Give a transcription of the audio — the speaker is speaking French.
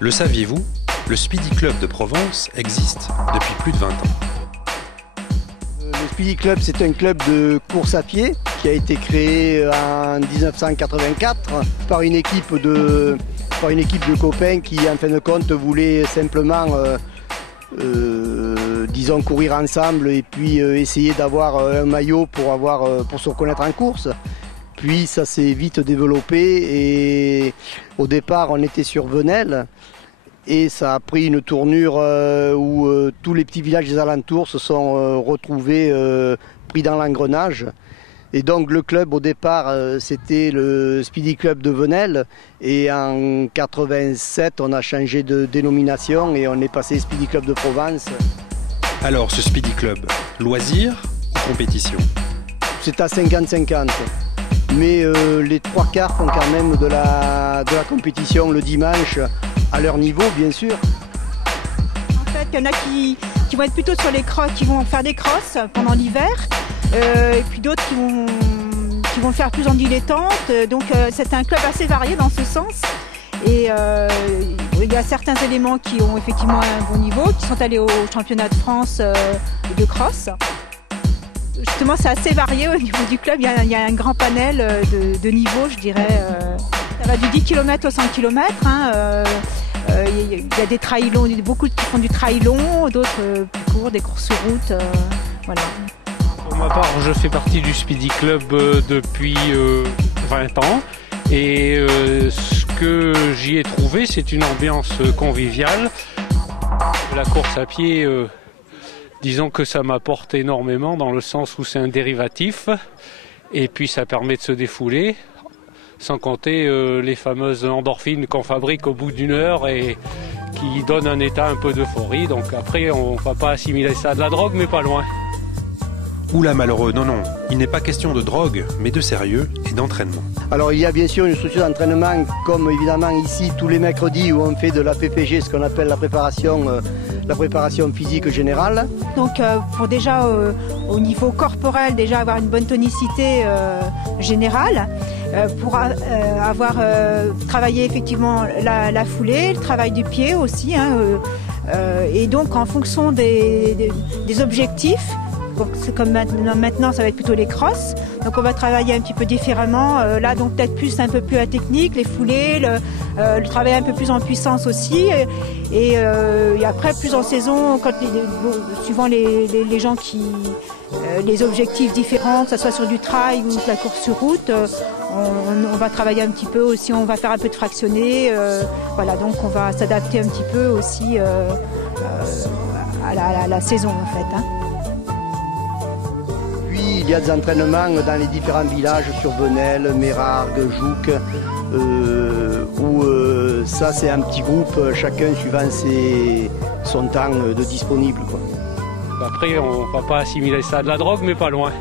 Le saviez-vous? Le Speedy Club de Provence existe depuis plus de 20 ans. Le Speedy Club, c'est un club de course à pied qui a été créé en 1984 par une équipe de copains qui, en fin de compte, voulaient simplement disons courir ensemble et puis essayer d'avoir un maillot pour se reconnaître en course. Puis ça s'est vite développé et au départ on était sur Venelle et ça a pris une tournure où tous les petits villages des alentours se sont retrouvés pris dans l'engrenage. Et donc le club au départ c'était le Speedy Club de Venelle et en 87 on a changé de dénomination et on est passé Speedy Club de Provence. Alors ce Speedy Club, loisir ou compétition? C'est à 50-50. Mais les trois quarts font quand même de la compétition le dimanche à leur niveau bien sûr. En fait il y en a qui vont être plutôt sur les crosses, qui vont faire des crosses pendant l'hiver. Et puis d'autres qui vont faire plus en dilettante. Donc c'est un club assez varié dans ce sens. Et il y a certains éléments qui ont effectivement un bon niveau, qui sont allés au championnat de France de cross. Justement c'est assez varié au niveau du club, il y a un grand panel de niveaux je dirais. Ça va du 10 km au 100 km. Il y a des trails longs, beaucoup qui font du trail long, d'autres plus courts, des courses sur route. Voilà. Pour ma part, je fais partie du Speedy Club depuis 20 ans et ce que j'y ai trouvé, c'est une ambiance conviviale. La course à pied, disons que ça m'apporte énormément dans le sens où c'est un dérivatif et puis ça permet de se défouler, sans compter les fameuses endorphines qu'on fabrique au bout d'une heure et qui donnent un état un peu d'euphorie. Donc après, on ne va pas assimiler ça à de la drogue, mais pas loin. Oula malheureux, non, il n'est pas question de drogue, mais de sérieux et d'entraînement. Alors il y a bien sûr une structure d'entraînement, comme évidemment ici tous les mercredis où on fait de la PPG, ce qu'on appelle la préparation physique générale. Donc pour déjà au niveau corporel, déjà avoir une bonne tonicité générale, pour avoir travaillé effectivement la foulée, le travail du pied aussi, et donc en fonction des objectifs. C'est comme maintenant ça va être plutôt les crosses, donc on va travailler un petit peu différemment, là donc peut-être plus un peu plus la technique, les foulées, le travail un peu plus en puissance aussi et après plus en saison, quand suivant les gens les objectifs différents, que ce soit sur du trail ou de la course sur route, on va travailler un petit peu aussi, on va faire un peu de fractionné, voilà, donc on va s'adapter un petit peu aussi à la saison en fait. Il y a des entraînements dans les différents villages sur Venelle, Mérargues, Jouques, où ça c'est un petit groupe, chacun suivant son temps de disponible, quoi. Après on ne va pas assimiler ça à de la drogue, mais pas loin.